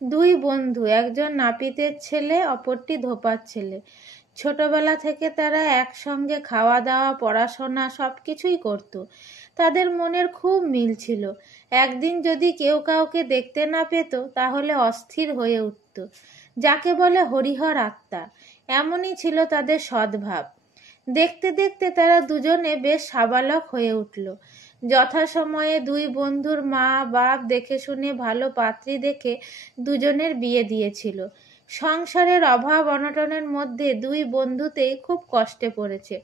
দুই বন্ধু, একজন নাপিতের ছেলে, অপরটি ধোপার ছেলে। ছোটবেলা থেকে তারা একসঙ্গে খাওয়া দাওয়া, পড়াশোনা সবকিছুই করত। তাদের মনের খুব মিল ছিল। একদিন যদি কেউ কাউকে দেখতে না পেত তাহলে অস্থির হয়ে উঠত, যাকে বলে হরিহর আত্মা। এমনই ছিল তাদের সদ্ভাব। দেখতে দেখতে তারা দুজনে বেশ সাবালক হয়ে উঠল। যথাসময়ে দুই বন্ধুর মা বাপ দেখে শুনে ভালো পাত্রী দেখে দুজনের বিয়ে দিয়েছিল। সংসারের অভাব অনটনের মধ্যে দুই বন্ধুতেই খুব কষ্টে পড়েছে।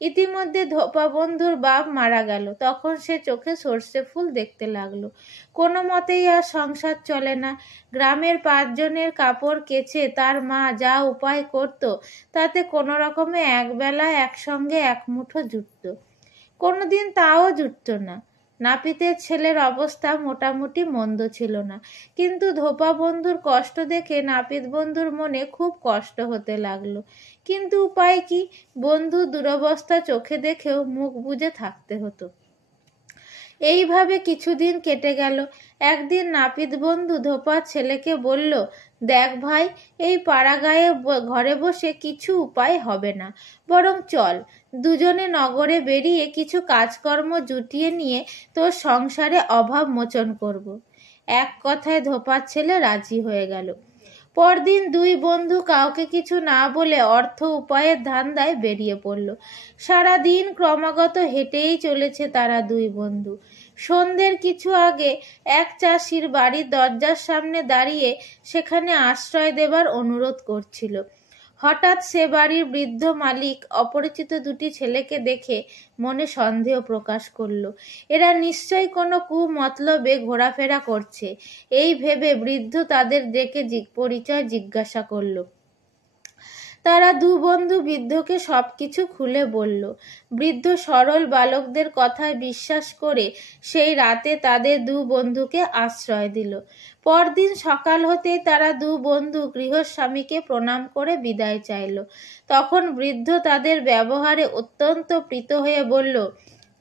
ইতিমধ্যে ধোপা বন্ধুর বাপ মারা গেল। তখন সে চোখে সর্ষে ফুল দেখতে লাগলো। কোনো মতেই আর সংসার চলে না। গ্রামের 5 জনের কাপড় কেচে তার মা যা উপায় করত তাতে কোনো রকমে একবেলা একসঙ্গে এক মুঠো জুটত। কোনোদিন তাও জুটত না। নাপিতের ছেলের অবস্থা মোটামুটি মন্দ ছিল না, কিন্তু ধোপা বন্ধুর কষ্ট দেখে নাপিত বন্ধুর মনে খুব কষ্ট হতে লাগলো। কিন্তু উপায় কি? বন্ধু দুরবস্থা চোখে দেখেও মুখ বুজে থাকতে হতো। এইভাবে কিছুদিন কেটে গেল। একদিন নাপিত বন্ধু ধোপার ছেলেকে বলল, দেখ ভাই, এই পাড়াগাঁয়ে ঘরে বসে কিছু উপায় হবে না, বরং চল দুজনে নগরে বেরিয়ে কিছু কাজকর্ম জুটিয়ে নিয়ে তোর সংসারে অভাব মোচন করব। এক কথায় ধোপার ছেলে রাজি হয়ে গেল। পরদিন দুই বন্ধু কাউকে কিছু না বলে অর্থ উপায়ের ধান্দায় বেরিয়ে পড়ল। সারাদিন ক্রমাগত হেঁটেই চলেছে তারা দুই বন্ধু। সন্ধ্যের কিছু আগে এক চাষির বাড়ির দরজার সামনে দাঁড়িয়ে সেখানে আশ্রয় দেবার অনুরোধ করছিল। হঠাৎ সে বাড়ির বৃদ্ধ মালিক অপরিচিত দুটি ছেলেকে দেখে মনে সন্দেহ প্রকাশ করল। এরা নিশ্চয়ই কোনো কুমতলবে ঘোরাফেরা করছে। এই ভেবে বৃদ্ধ তাদের ডেকে পরিচয় জিজ্ঞাসা করল। তারা দু বন্ধু বৃদ্ধকে সবকিছু খুলে বলল। বৃদ্ধ সরল বালকদের কথায় বিশ্বাস করে সেই রাতে তাদের দু বন্ধুকে আশ্রয় দিল। পরদিন সকাল হতেই তারা দু বন্ধু গৃহস্বামীকে প্রণাম করে বিদায় চাইল। তখন বৃদ্ধ তাদের ব্যবহারে অত্যন্ত প্রীত হয়ে বলল,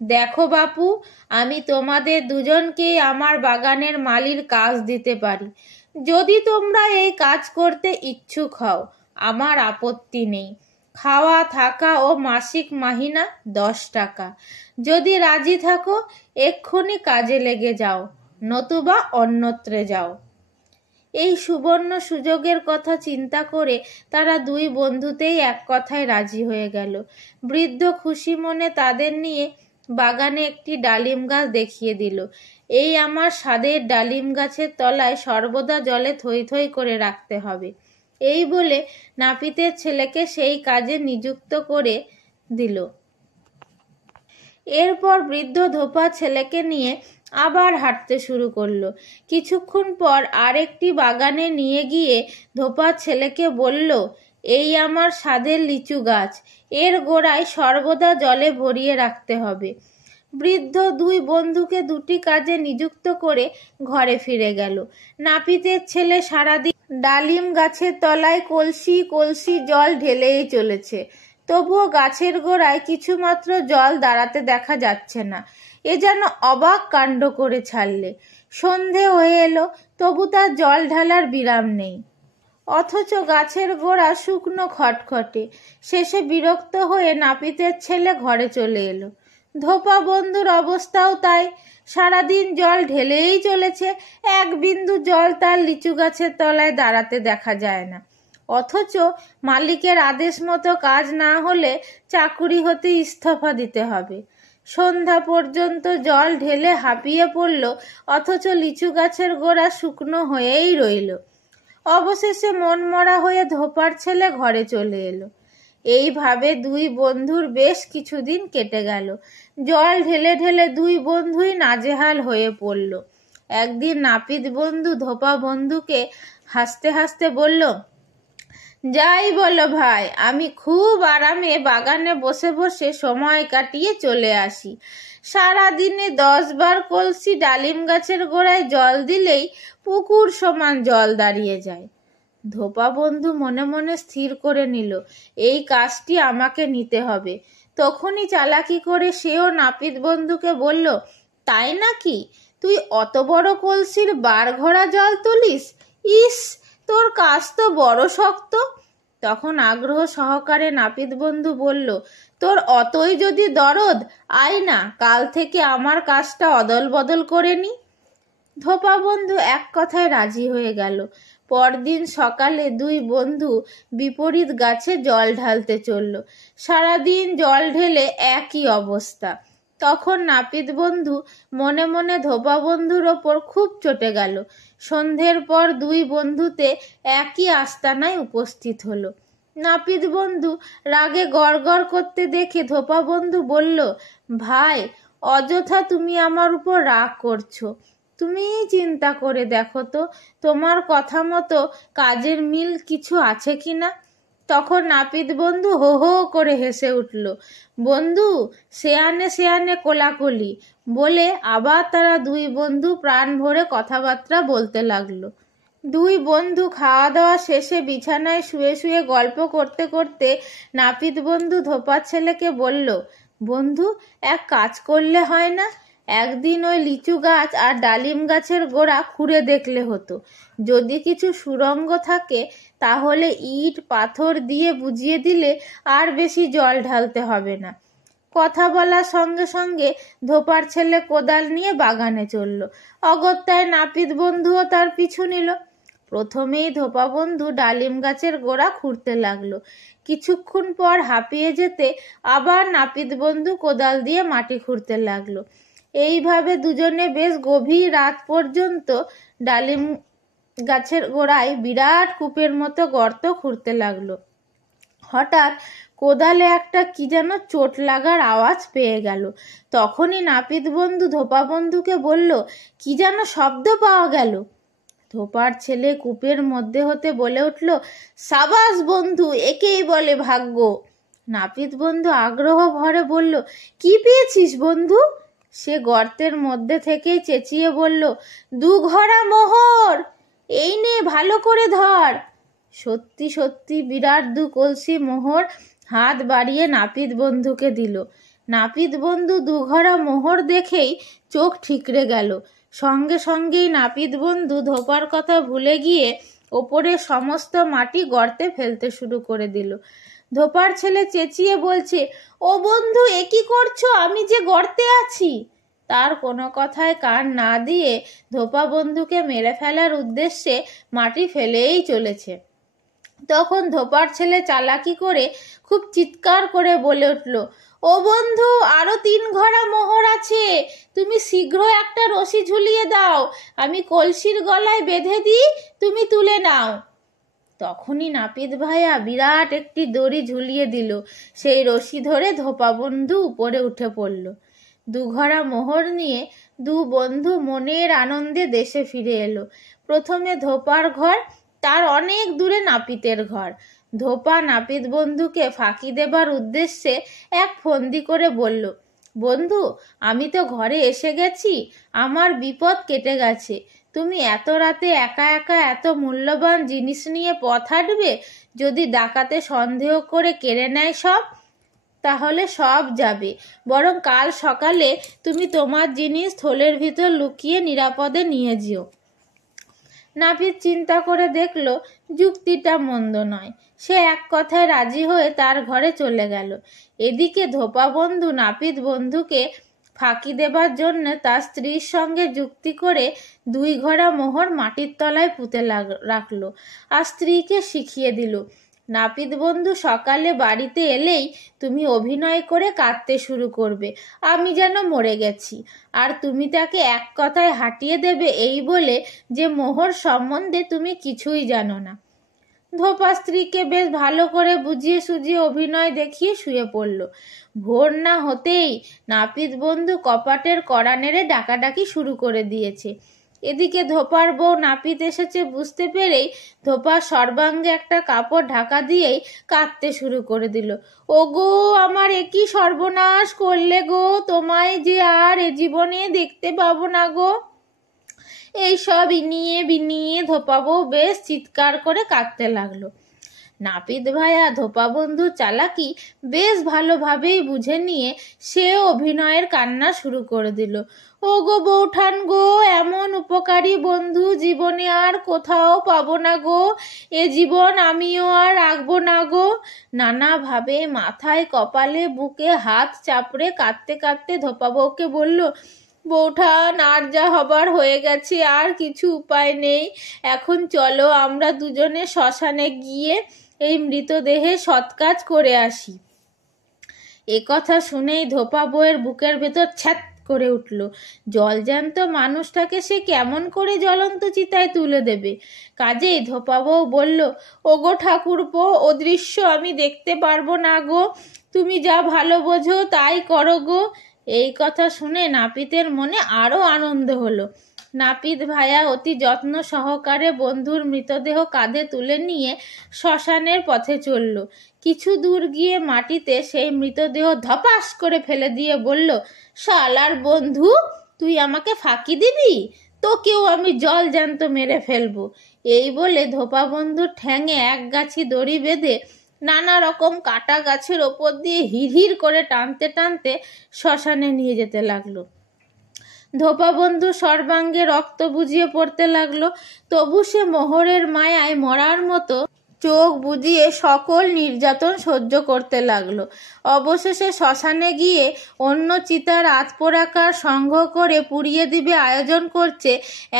দেখো বাপু, আমি তোমাদের দুজনকেই আমার বাগানের মালির কাজ দিতে পারি। যদি তোমরা এই কাজ করতে ইচ্ছুক হও আমার আপত্তি নেই। খাওয়া থাকা ও মাসিক মাহিনা 10 টাকা। যদি রাজি থাকো এক্ষুনি কাজে লেগে যাও, নতুবা অন্যত্রে যাও। এই সুবর্ণ সুযোগের কথা চিন্তা করে তারা দুই বন্ধুতেই এক কথায় রাজি হয়ে গেল। বৃদ্ধ খুশি মনে তাদের নিয়ে বাগানে একটি ডালিম গাছ দেখিয়ে দিল। এই আমার স্বাদের ডালিম গাছের তলায় সর্বদা জলে থই থই করে রাখতে হবে। এই বলে নাপিতের ছেলেকে সেই কাজে নিযুক্ত করে দিল। এরপর বৃদ্ধ ধোপা ছেলেকে নিয়ে আবার হাঁটতে শুরু করলো। কিছুক্ষণ পর আরেকটি বাগানে নিয়ে গিয়ে ধোপা ছেলেকে বলল, এই আমার স্বাদের লিচু গাছ, এর গোড়ায় সর্বদা জলে ভরিয়ে রাখতে হবে। বৃদ্ধ দুই বন্ধুকে দুটি কাজে নিযুক্ত করে ঘরে ফিরে গেল। নাপিতের ছেলে সারাদিন ডালিম গাছের তলায় কলসি কলসি জল ঢেলেই চলেছে, তবুও গাছের গোড়ায় কিছুমাত্র জল দাঁড়াতে দেখা যাচ্ছে না। এ যেন অবাক কাণ্ড করে ছাড়লে। সন্ধে হয়ে এলো, তবু তার জল ঢালার বিরাম নেই। অথচ গাছের গোড়া শুকনো খটখটে। শেষে বিরক্ত হয়ে নাপিতের ছেলে ঘরে চলে এলো। ধোপা বন্ধুর অবস্থাও তাই। সারাদিন জল ঢেলেই চলেছে, এক বিন্দু জল তার লিচু গাছের তলায় দাঁড়াতে দেখা যায় না। অথচ মালিকের আদেশ মতো কাজ না হলে চাকুরি হতে ইস্তফা দিতে হবে। সন্ধ্যা পর্যন্ত জল ঢেলে হাঁপিয়ে পড়ল, অথচ লিচু গাছের গোড়া শুকনো হয়েই রইল। অবশেষে মনমরা হয়ে ধোপার ছেলে ঘরে চলে এলো। এইভাবে দুই বন্ধুর বেশ কিছুদিন কেটে গেল। জল ঢেলে ঢেলে দুই বন্ধুই নাজেহাল হয়ে পড়ল। একদিন নাপিত বন্ধু ধোপা বন্ধুকে হাসতে হাসতে বলল, যাই বলো ভাই, আমি খুব আরামে বাগানে বসে বসে সময় কাটিয়ে চলে আসি। সারাদিনে 10 বার কলসি ডালিম গাছের গোড়ায় জল দিলেই পুকুর সমান জল দাঁড়িয়ে যায়। ধোপা বন্ধু মনে মনে স্থির করে নিল, এই কাজটি আমাকে নিতে হবে। তখনই চালাকি করে সেও নাপিত বন্ধুকে বলল, তাই নাকি? তুই অত বড় কলসির 12 ঘড়া জল তুলিস? ইস, তোর কাজ তো বড় শক্ত। তখন আগ্রহ সহকারে নাপিত বন্ধু বলল, তোর অতই যদি দরদ, আয় না, কাল থেকে আমার কাজটা অদল বদল করে নি। ধোপা বন্ধু এক কথায় রাজি হয়ে গেল। পরদিন সকালে দুই বন্ধু বিপরীত গাছে জল ঢালতে চলল। সারাদিন জল ঢেলে একই অবস্থা। তখন নাপিত বন্ধু মনে মনে ধোপা বন্ধুর ওপর খুব চটে গেল। সন্ধ্যের পর দুই বন্ধুতে একই আস্তানায় উপস্থিত হলো। নাপিত বন্ধু রাগে গড়গড় করতে দেখে ধোপা বন্ধু বলল, ভাই, অযথা তুমি আমার উপর রাগ করছো। তুমিই চিন্তা করে দেখো তো, তোমার কথা মতো কাজের মিল কিছু আছে কিনা। তখন নাপিত বন্ধু হো হো করে হেসে উঠল। বন্ধু, শেয়ানে শেয়ানে কোলাকুলি বলে আবার তারা দুই বন্ধু প্রাণ ভরে কথাবার্তা বলতে লাগলো। দুই বন্ধু খাওয়া দাওয়া শেষে বিছানায় শুয়ে শুয়ে গল্প করতে করতে নাপিত বন্ধু ধোপার ছেলেকে বলল, বন্ধু, এক কাজ করলে হয় না? একদিন ওই লিচু গাছ আর ডালিম গাছের গোড়া খুঁড়ে দেখলে হতো। যদি কিছু সুড়ঙ্গ থাকে তাহলে ইট পাথর দিয়ে বুঝিয়ে দিলে আর বেশি জল ঢালতে হবে না। কথা বলার সঙ্গে সঙ্গে ধোপার ছেলে কোদাল নিয়ে বাগানে চলল। অগত্যায় নাপিত বন্ধুও তার পিছু নিল। প্রথমেই ধোপা বন্ধু ডালিম গাছের গোড়া খুঁড়তে লাগলো। কিছুক্ষণ পর হাঁপিয়ে যেতে আবার নাপিত বন্ধু কোদাল দিয়ে মাটি খুঁড়তে লাগলো। এইভাবে দুজনে বেশ গভীর রাত পর্যন্ত ডালিম গাছের গোড়ায় বিরাট কূপের মতো গর্ত খুঁড়তে লাগলো। হঠাৎ কোদালে একটা কি যেন চোট লাগার আওয়াজ পেয়ে গেল। তখনই নাপিত বন্ধু ধোপা বন্ধুকে বলল, কি যেন শব্দ পাওয়া গেল। ধোপার ছেলে কূপের মধ্যে হতে বলে উঠল, সাবাস বন্ধু, একেই বলে ভাগ্য। নাপিত বন্ধু আগ্রহ ভরে বলল, কি পেয়েছিস বন্ধু? সে গর্তের মধ্যে থেকেই চেঁচিয়ে বলল, দুঘরা মোহর, এই নে, ভালো করে ধর। সত্যি সত্যি বিরাট দু কলসি মোহর হাত বাড়িয়ে নাপিত বন্ধুকে দিল। নাপিত বন্ধু দুঘরা মোহর দেখেই চোখ ঠিকরে গেল। সঙ্গে সঙ্গেই নাপিত বন্ধু ধোপার কথা ভুলে গিয়ে ওপরের সমস্ত মাটি গর্তে ফেলতে শুরু করে দিল। ধোপার ছেলে চেঁচিয়ে বলছে, ও বন্ধু, এ কি করছো? আমি যে গর্তে আছি। তার কোনো কথায় কান না দিয়ে ধোপা বন্ধুকে মেরে ফেলার উদ্দেশ্যে মাটি ফেলেই চলেছে। তখন ধোপার ছেলে চালাকি করে খুব চিৎকার করে বলে উঠল, ও বন্ধু, আরো 3 ঘড়া মোহর আছে, তুমি শীঘ্র একটা রশি ঝুলিয়ে দাও, আমি কলসির গলায় বেঁধে দিই, তুমি তুলে নাও। তখনই নাপিত ভাইয়া বিরাট একটি দড়ি ঝুলিয়ে দিল। সেই রশি ধরে ধোপা বন্ধু উপরে উঠে পড়ল। 2 ঘড়া মোহর নিয়ে দু বন্ধু মনের আনন্দে দেশে ফিরে এলো। প্রথমে ধোপার ঘর, তার অনেক দূরে নাপিতের ঘর। ধোপা নাপিত বন্ধুকে ফাঁকি দেবার উদ্দেশ্যে এক ফন্দি করে বলল, বন্ধু, আমি তো ঘরে এসে গেছি, আমার বিপদ কেটে গেছে। তুমি এত রাতে একা একা এত মূল্যবান জিনিস নিয়ে পথ হাঁটবে? যদি ডাকাতে সন্দেহ করে কেড়ে নেয় সব, তাহলে সব যাবে। বরং কাল সকালে তুমি তোমার জিনিস থলের ভিতর লুকিয়ে নিরাপদে নিয়ে যেও। নাপিত চিন্তা করে দেখল যুক্তিটা মন্দ নয়। সে এক কথায় রাজি হয়ে তার ঘরে চলে গেল। এদিকে ধোপা বন্ধু নাপিত বন্ধুকে ফাঁকি দেবার জন্য তার স্ত্রীর সঙ্গে যুক্তি করে 2 ঘড়া মোহর মাটির তলায় পুঁতে রাখলো আর স্ত্রীকে শিখিয়ে দিল, নাপিত বন্ধু সকালে বাড়িতে এলেই তুমি অভিনয় করে কাঁদতে শুরু করবে, আমি যেন মরে গেছি। আর তুমি তাকে এক কথায় হাঁটিয়ে দেবে এই বলে যে মোহর সম্বন্ধে তুমি কিছুই জানো না। ধোপা স্ত্রীকে বেশ ভালো করে বুঝিয়ে সুঝিয়ে অভিনয় দেখিয়ে শুয়ে পড়ল। ভোর না হতেই নাপিত বন্ধু কপাটের কড়া নেড়ে ডাকাডাকি শুরু করে দিয়েছে। এদিকে ধোপার বউ নাপিত এসেছে বুঝতে পেরেই ধোপা সর্বাঙ্গে একটা কাপড় ঢাকা দিয়েই কাঁদতে শুরু করে দিল। ওগো, আমার একই সর্বনাশ করলে গো, তোমায় যে আর এ জীবনে দেখতে পাবো না গো। এইসব ইনিয়ে বিনিয়ে ধোপা বউ বেশ চিৎকার করে কাঁদতে লাগলো। নাপিত ভাইয়া ধোপা বন্ধু চালাকি বেশ ভালোভাবেই বুঝে নিয়ে সে অভিনয়ের কান্না শুরু করে দিল। ও গো বৌঠান গো, এমন উপকারী বন্ধু জীবনে আর কোথাও পাবো না গো, এ জীবন আমিও আর রাখবো না গো। নানাভাবে মাথায় কপালে বুকে হাত চাপড়ে কাঁদতে কাঁদতে ধোপা বউকে বলল, বৌঠান আর যা হবার হয়ে গেছে, আর কিছু উপায় নেই, এখন চলো আমরা দুজনে শ্মশানে গিয়ে এই মৃতদেহে সৎকাজ করে আসি। এ কথা শুনেই ধোপা বউয়ের বুকের ভেতর ছ্যাত করে উঠল। জলজ্যান্ত মানুষটাকে সে কেমন করে জ্বলন্ত চিতায় তুলে দেবে? কাজেই ধোপা বউ বলল, ওগো ঠাকুরপো, অদৃশ্য আমি দেখতে পারবো না গো, তুমি যা ভালো বোঝো তাই করো গো। এই কথা শুনে নাপিতের মনে আরো আনন্দ হলো। নাপিত ভাইয়া অতি যত্ন সহকারে বন্ধুর মৃতদেহ কাঁধে তুলে নিয়ে শ্মশানের পথে চলল। কিছু দূর গিয়ে মাটিতে সেই মৃতদেহ ধপাস করে ফেলে দিয়ে বলল, শালার বন্ধু, তুই আমাকে ফাঁকি দিবি? তোকেও আমি জল জ্যান্ত মেরে ফেলবো। এই বলে ধোপা বন্ধুর ঠ্যাঙে এক গাছি দড়ি বেঁধে নানা রকম কাটা গাছের ওপর দিয়ে হিড়হিড় করে টানতে টানতে শ্মশানে নিয়ে যেতে লাগলো। ধোপা বন্ধু সর্বাঙ্গে রক্ত বুঝিয়ে পড়তে লাগলো, তবু সে মোহরের মায়ায় মরার মতো চোখ বুজিয়ে সকল নির্যাতন সহ্য করতে লাগলো। অবশেষে শ্মশানে গিয়ে অন্য চিতার আতপোড়াকার সংগ্রহ করে পুড়িয়ে দিবে আয়োজন করছে,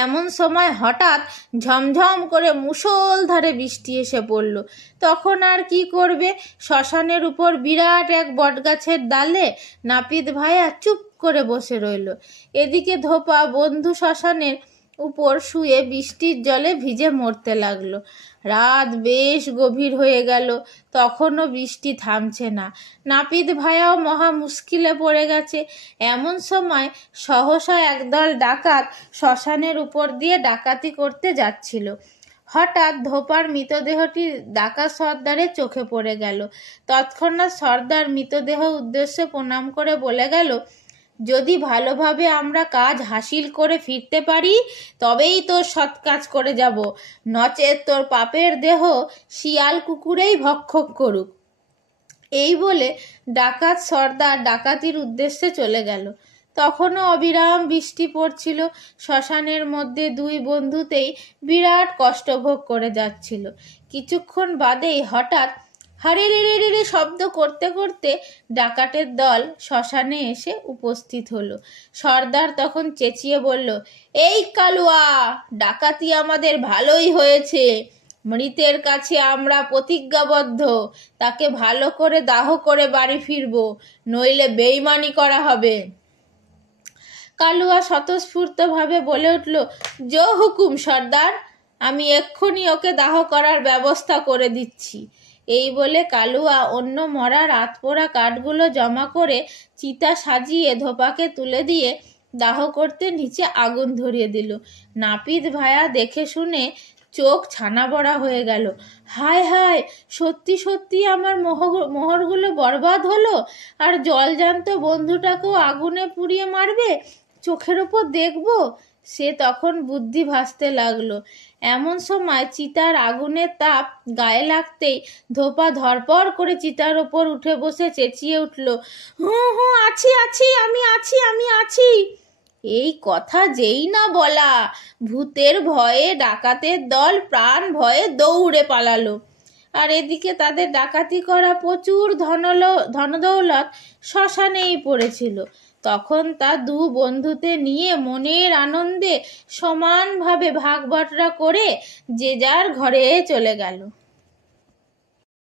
এমন সময় হঠাৎ ঝমঝম করে মুষলধারে বৃষ্টি এসে পড়ল। তখন আর কি করবে? শ্মশানের উপর বিরাট এক বটগাছের ডালে নাপিত ভাইয়া চুপ করে বসে রইল। এদিকে ধোপা বন্ধু শ্মশানের উপর শুয়ে বৃষ্টির জলে ভিজে মরতে লাগলো। রাত বেশ গভীর হয়ে গেল, তখনও বৃষ্টি থামছে না। নাপিত ভাইয়াও মহা মুশকিলে পড়ে গেছে। এমন সময় সহসা একদল ডাকাত শ্মশানের উপর দিয়ে ডাকাতি করতে যাচ্ছিল। হঠাৎ ধোপার মৃতদেহটি ডাকাত সর্দারের চোখে পড়ে গেল। তৎক্ষণাৎ সর্দার মৃতদেহ উদ্দেশ্যে প্রণাম করে বলে গেল, যদি ভালোভাবে আমরা কাজ হাসিল করে ফিরতে পারি তবেই তোর সৎ কাজ করে যাব, নচেত তোর পাপের দেহ শিয়াল কুকুরেই ভক্ষক করুক। এই বলে ডাকাত সর্দার ডাকাতির উদ্দেশ্যে চলে গেল। তখনও অবিরাম বৃষ্টি পড়ছিল। শ্মশানের মধ্যে দুই বন্ধুতেই বিরাট কষ্ট ভোগ করে যাচ্ছিল। কিছুক্ষণ বাদেই হঠাৎ হারে রে রে রে শব্দ করতে করতে ডাকাতের দল শ্মশানে এসে উপস্থিত হলো। সর্দার তখন চেঁচিয়ে বলল, এই কালুয়া, ডাকাতি আমাদের ভালোই হয়েছে। মৃতের কাছে আমরা প্রতিজ্ঞাবদ্ধ, তাকে ভালো করে দাহ করে বাড়ি ফিরবো, নইলে বেইমানি করা হবে। কালুয়া স্বতঃস্ফূর্তভাবে বলে উঠল, জো হুকুম সর্দার, আমি এক্ষুনি ওকে দাহ করার ব্যবস্থা করে দিচ্ছি। এই বলে কালুয়া অন্য মরার আতপোড়া কাঠগুলো জমা করে চিতা সাজিয়ে ধোপাকে তুলে দিয়ে দাহ করতে নিচে আগুন ধরিয়ে দিল। নাপিত ভাইয়া দেখে শুনে চোখ ছানা বড়া হয়ে গেল। হায় হায়, সত্যি সত্যি আমার মোহরগুলো বরবাদ হলো, আর জলজান্ত বন্ধুটাকেও আগুনে পুড়িয়ে মারবে, চোখের ওপর দেখবো। সে তখন বুদ্ধি ভাসতে লাগলো। এমন সময় চিতার আগুনের তাপ গায়ে লাগতেই ধোপা ধরপড় করে চিতার ওপর উঠে বসে চেঁচিয়ে উঠল, হুঁ হুঁ, আছি আছি, আমি আছি, আমি আছি। এই কথা যেই না বলা, ভূতের ভয়ে ডাকাতের দল প্রাণ ভয়ে দৌড়ে পালালো। আর এদিকে তাদের ডাকাতি করা প্রচুর ধনদৌলত শ্মশানেই পড়েছিল। তখন তা দু বন্ধুতে নিয়ে মনের আনন্দে সমানভাবে ভাগ বাটরা করে যে যার ঘরে চলে গেল।